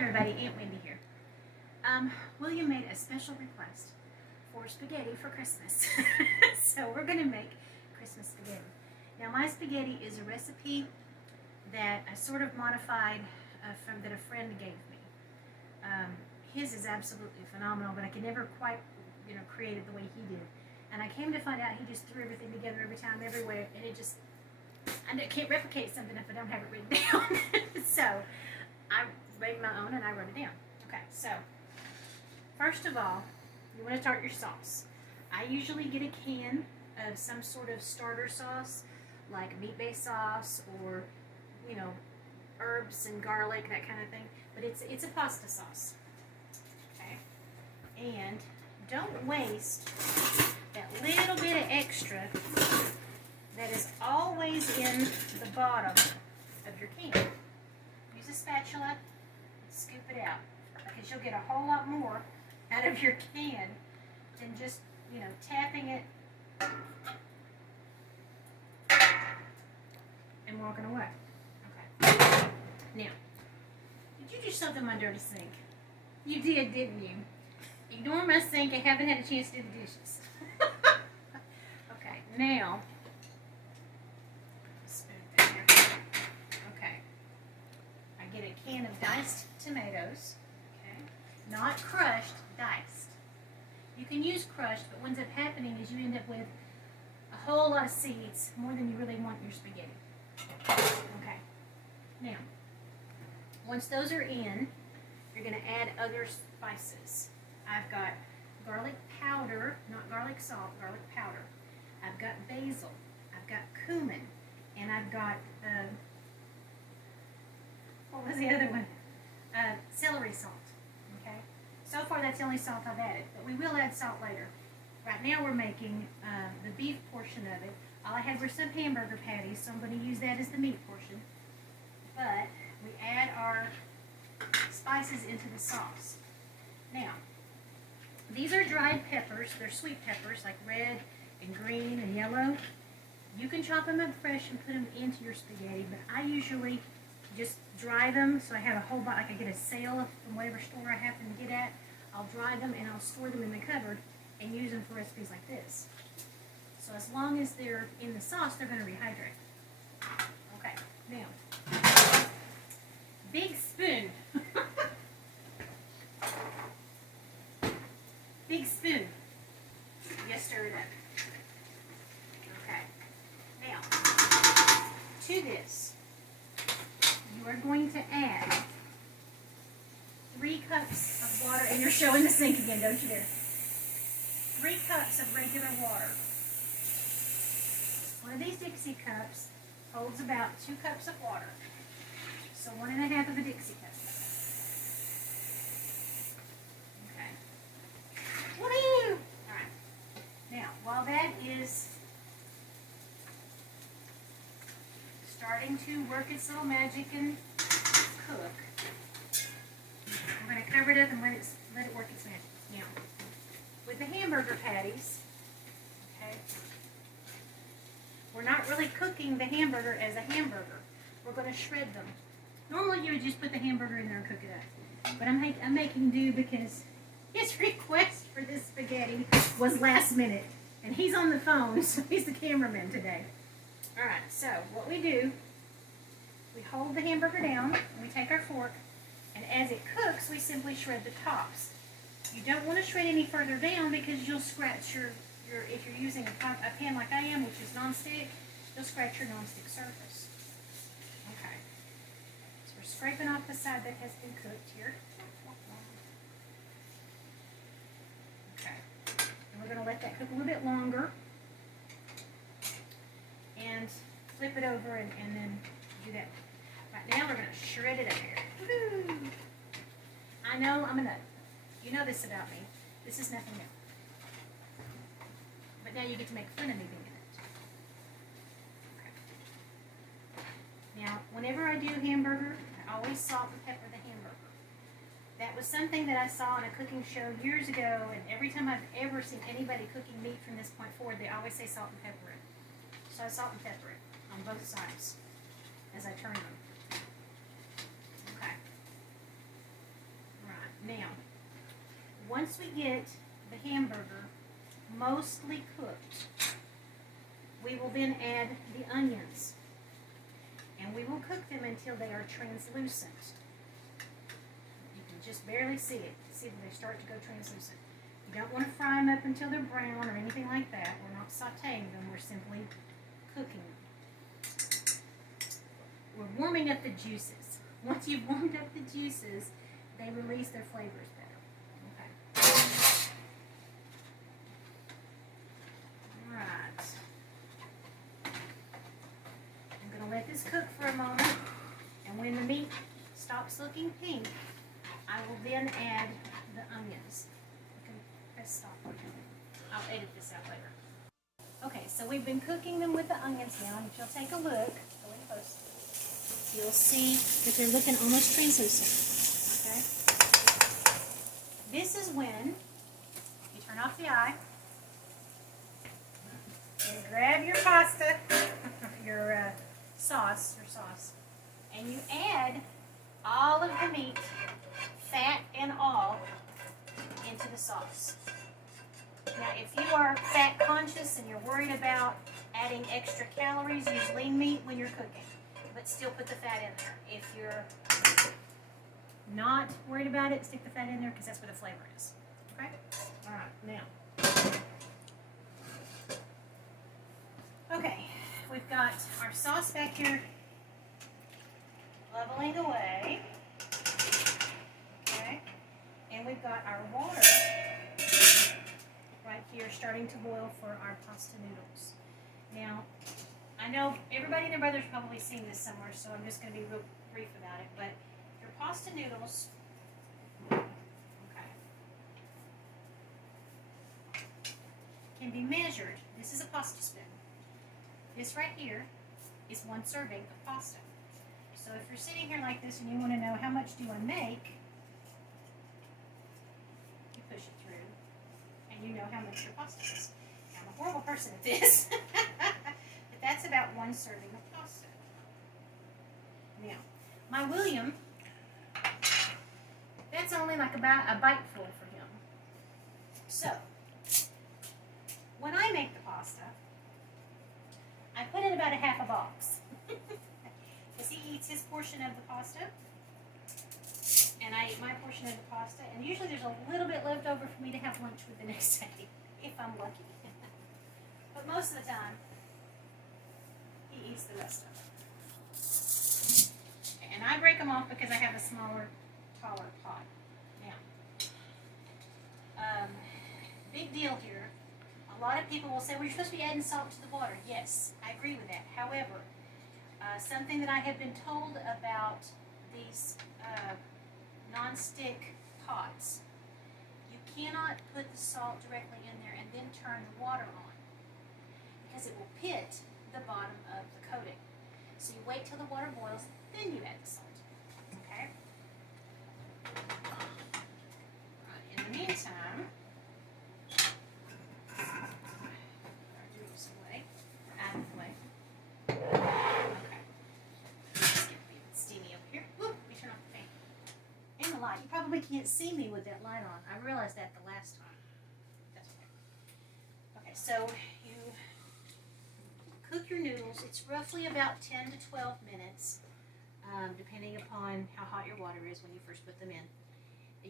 everybody, Aunt Wendy here. William made a special request for spaghetti for Christmas. So we're gonna make Christmas spaghetti. Now my spaghetti is a recipe that I sort of modified from that a friend gave me. His is absolutely phenomenal, but I could never quite, create it the way he did. And I came to find out he just threw everything together every time, everywhere, and I can't replicate something if I don't have it written down. So I made my own and I wrote it down. Okay, so first of all, you want to start your sauce. I usually get a can of some sort of starter sauce, like meat-based sauce or, herbs and garlic, that kind of thing. But it's a pasta sauce. Okay, and don't waste that little bit of extra that is always in the bottom of your can. Use a spatula and scoop it out, because you'll get a whole lot more out of your can than just, tapping it and walking away. Okay. Now, did you just shove in my dirty sink? You did, didn't you? Ignore my sink. I haven't had a chance to do the dishes. Okay, now, okay, I get a can of diced tomatoes, okay, not crushed, diced. You can use crushed, but what ends up happening is you end up with a whole lot of seeds, more than you really want in your spaghetti. Okay, now, once those are in, you're going to add other spices. I've got garlic powder, not garlic salt, garlic powder. I've got basil, I've got cumin, and I've got, what was the other one? Celery salt, okay? So far that's the only salt I've added, but we will add salt later. Right now we're making the beef portion of it. All I had were some hamburger patties, so I'm going to use that as the meat portion. But we add our spices into the sauce. Now, these are dried peppers. They're sweet peppers, like red and green and yellow. You can chop them up fresh and put them into your spaghetti, but I usually just dry them, so I have a whole bunch, like I get a sale from whatever store I happen to get at. I'll dry them and I'll store them in the cupboard and use them for recipes like this. So as long as they're in the sauce, they're going to rehydrate. Okay, now, big spoon. Big spoon. You stir it up. Okay. Now, to this, you are going to add 3 cups of water, and you're showing the sink again, don't you dare. 3 cups of regular water. One of these Dixie cups holds about 2 cups of water. So 1.5 of a Dixie cup. Okay. Woo! Alright. Now, while that is starting to work its little magic and cook, I'm going to cover it up and let it work its magic. Now, with the hamburger patties, okay, we're not really cooking the hamburger as a hamburger. We're going to shred them. Normally you would just put the hamburger in there and cook it up. But I'm making do because his request for this spaghetti was last minute. And he's on the phone, so he's the cameraman today. Alright, so what we do, we hold the hamburger down, and we take our fork, and as it cooks, we simply shred the tops. You don't want to shred any further down because you'll scratch your if you're using a pan like I am, which is non-stick, you'll scratch your non-stick surface. Okay. So we're scraping off the side that has been cooked here. Okay. And we're going to let that cook a little bit longer. And flip it over and then do that. Right now we're going to shred it up here. Woo-hoo. I know I'm a nut. You know this about me. This is nothing new. But now you get to make fun of me being in it. Okay. Now, whenever I do hamburger, I always salt and pepper the hamburger. That was something that I saw on a cooking show years ago, and every time I've ever seen anybody cooking meat from this point forward, they always say salt and pepper it. So I salt and pepper it on both sides as I turn them. Okay. Now, once we get the hamburger mostly cooked, we will then add the onions. And we will cook them until they are translucent. You can just barely see it. See when they start to go translucent. You don't want to fry them up until they're brown or anything like that. We're not sauteing them. We're simply cooking them. We're warming up the juices. Once you've warmed up the juices, they release their flavors better. Okay. All right. I'm going to let this cook for a moment, and when the meat stops looking pink, I will then add the onions. Okay, press stop. I'll edit this out later. Okay, so we've been cooking them with the onions now, and if you'll take a look, go in close, you'll see that they're looking almost translucent. Okay? This is when you turn off the eye and grab your pasta, your sauce, and you add all of the meat, fat and all, into the sauce. Now, if you are fat conscious and you're worried about adding extra calories, use lean meat when you're cooking, but still put the fat in there. If you're not worried about it, stick the fat in there because that's where the flavor is. Okay? All right, now. Okay, we've got our sauce back here bubbling away. Okay, and we've got our water right here starting to boil for our pasta noodles. Now, I know everybody and their brother's probably seen this somewhere, so I'm just going to be real brief about it, but your pasta noodles, okay, can be measured. This is a pasta spoon. This right here is 1 serving of pasta. So if you're sitting here like this and you want to know how much do I make, you push it through and you know how much your pasta is. Now, I'm a horrible person at this, but that's about 1 serving of pasta. Now, my William, that's only like about a biteful for him. So, when I make the pasta, I put in about a half a box. Because he eats his portion of the pasta, and I eat my portion of the pasta, and usually there's a little bit left over for me to have lunch with the next day, if I'm lucky. But most of the time, he eats the rest of it. And I break them off because I have a smaller, taller pot. Now, big deal here. A lot of people will say, well, you're supposed to be adding salt to the water. Yes, I agree with that. However, something that I have been told about these non-stick pots, you cannot put the salt directly in there and then turn the water on, because it will pit the bottom of the coating. So you wait till the water boils, then you add the salt. Okay? Right, in the meantime, out of the way. Okay. Let's get steamy over here. Whoop, we turn off the fan. And the light. You probably can't see me with that light on. I realized that the last time. That's okay. Okay, so you cook your noodles. It's roughly about 10 to 12 minutes, depending upon how hot your water is when you first put them in.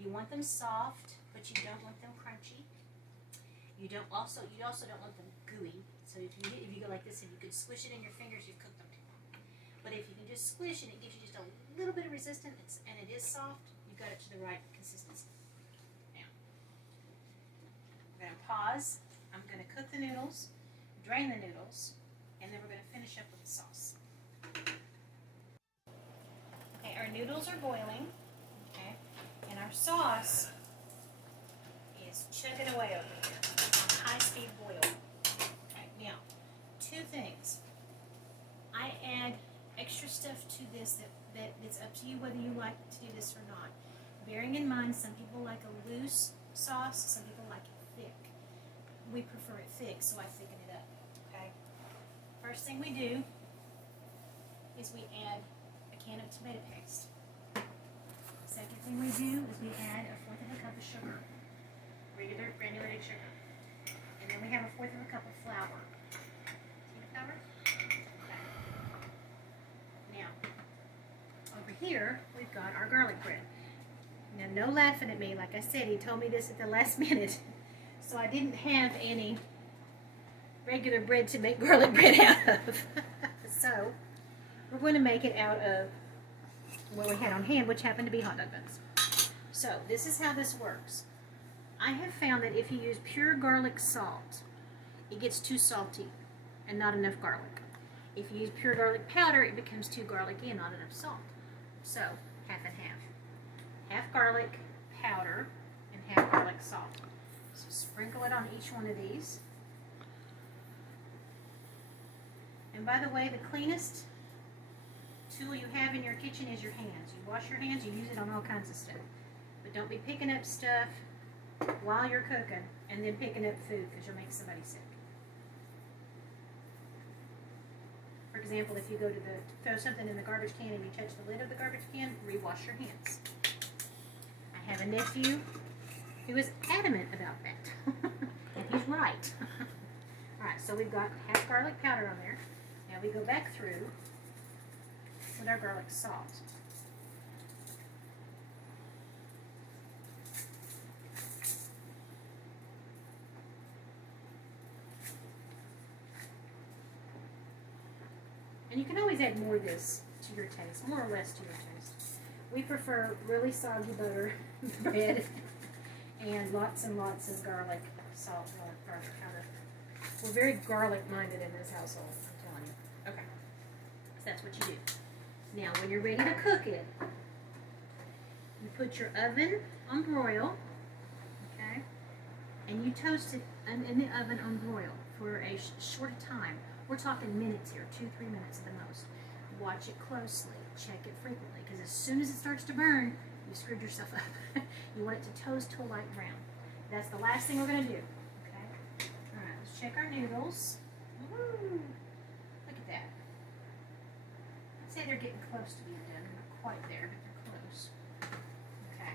You want them soft, but you don't want them crunchy. You also don't want them gooey. So if you go like this and you could squish it in your fingers, you've cooked them too long. But if you can just squish and it gives you just a little bit of resistance and it is soft, you've got it to the right consistency. Now, I'm going to pause. I'm going to cook the noodles, drain the noodles, and then we're going to finish up with the sauce. Okay, our noodles are boiling, okay, and our sauce is chugging away over here on high-speed boil. Now, 2 things. I add extra stuff to this that it's up to you whether you like to do this or not. Bearing in mind, some people like a loose sauce, some people like it thick. We prefer it thick, so I thicken it up. Okay. First thing we do is we add a can of tomato paste. Second thing we do is we add 1/4 cup of sugar, regular granulated sugar. And then we have 1/4 cup of flour. See the flour? Okay. Now, over here, we've got our garlic bread. Now, no laughing at me. Like I said, he told me this at the last minute. So I didn't have any regular bread to make garlic bread out of. So, we're going to make it out of what we had on hand, which happened to be hot dog buns. So, this is how this works. I have found that if you use pure garlic salt, it gets too salty and not enough garlic. If you use pure garlic powder, it becomes too garlicky and not enough salt. So, half and half. Half garlic powder and half garlic salt. So sprinkle it on each one of these. And by the way, the cleanest tool you have in your kitchen is your hands. You wash your hands, you use it on all kinds of stuff. But don't be picking up stuff while you're cooking and then picking up food because you'll make somebody sick. For example, if you go to throw something in the garbage can and you touch the lid of the garbage can, rewash your hands. I have a nephew who is adamant about that. And he's right. Alright, so we've got half garlic powder on there. Now we go back through with our garlic salt. And you can always add more of this to your taste, more or less to your taste. We prefer really soggy butter, bread, and lots of garlic, salt, garlic powder. We're very garlic-minded in this household, I'm telling you. Okay, so that's what you do. Now, when you're ready to cook it, you put your oven on broil, okay, and you toast it in the oven on broil for a short time. We're talking minutes here, 2-3 minutes at the most. Watch it closely, check it frequently, because as soon as it starts to burn, you screwed yourself up. You want it to toast to a light brown. That's the last thing we're going to do. Okay? Alright, let's check our noodles. Woo! Look at that. I'd say they're getting close to being done. They're not quite there, but they're close. Okay.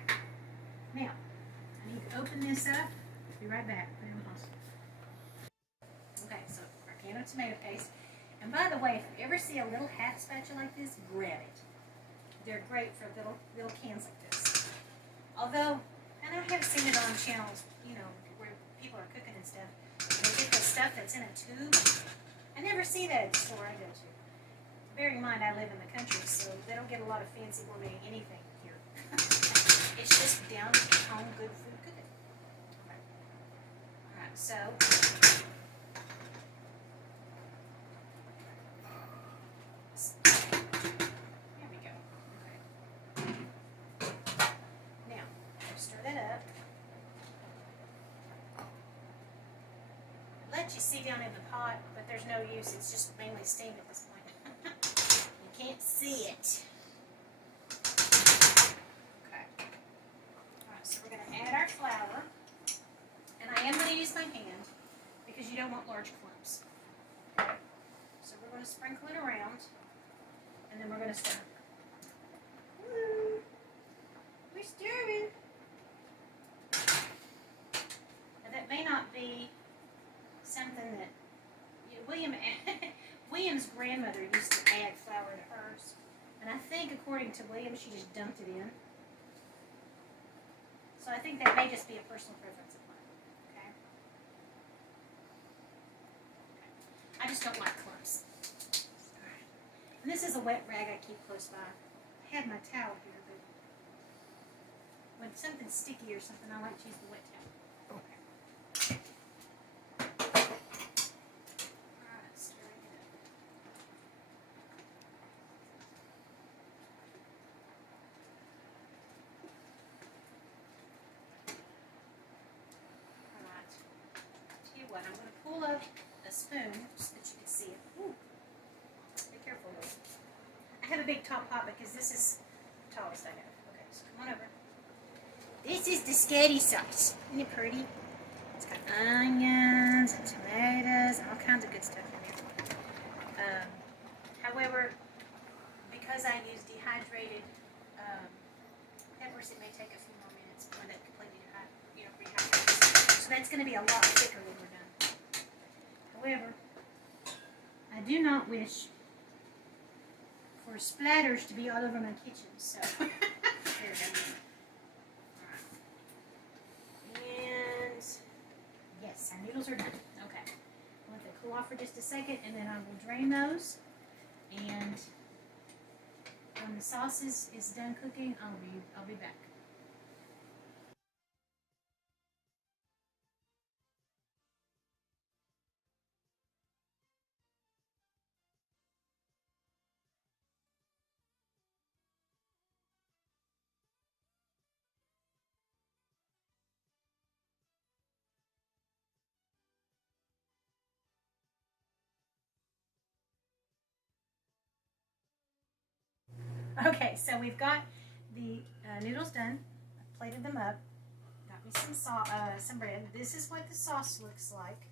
Now, I need to open this up. Be right back. Put it on pause. Okay, so our can of tomato paste. And by the way, if you ever see a little half spatula like this, grab it. They're great for little cans like this. Although, and I have seen it on channels, you know, where people are cooking and stuff, they get the stuff that's in a tube. I never see that at the store I go to. Bearing in mind I live in the country, so they don't get a lot of fancy gourmet anything here. It's just down home good food cooking. Okay. Alright, so there we go. Okay. Now, stir that up. Let you see down in the pot, but there's no use. It's just mainly steam at this point. You can't see it. Okay. Alright, so we're going to add our flour. And I am going to use my hand because you don't want large clumps. Okay. So we're going to sprinkle it around. And then we're going to stir. Woo! We're stirring. Now that may not be something that William's grandmother used to add flour to hers, and I think according to William, she just dumped it in. So I think that may just be a personal preference of mine. Okay. I just don't like clumps. Alright. And this is a wet rag I keep close by. I had my towel here, but when something's sticky or something, I like to use the wet towel. Okay. Alright, stirring it up. Alright. Tell you what, I'm going to pull up a spoon so that you can see it. Ooh. Be careful with it. I have a big top pot because this is the tallest I have. Okay, so come on over. This is the spaghetti sauce. Isn't it pretty? It's got onions and tomatoes and all kinds of good stuff in there. However, because I use dehydrated pepper going to be a lot thicker when we're done. However, I do not wish for splatters to be all over my kitchen, so there we go. And yes, our noodles are done. Okay, I'll let them cool off for just a second, and then I will drain those. And when the sauce is done cooking, I'll be back. Okay, so we've got the noodles done. I plated them up. Got me some bread. This is what the sauce looks like.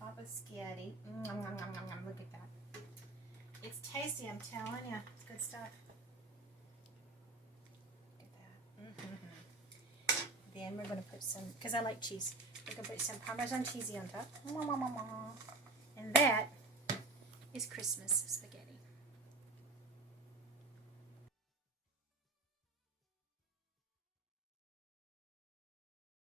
On top of spaghetti. Look at that. It's tasty, I'm telling you. It's good stuff. Look at that. Then we're going to put some, because I like cheese, we're going to put some Parmesan cheesy on top. And that is Christmas spaghetti.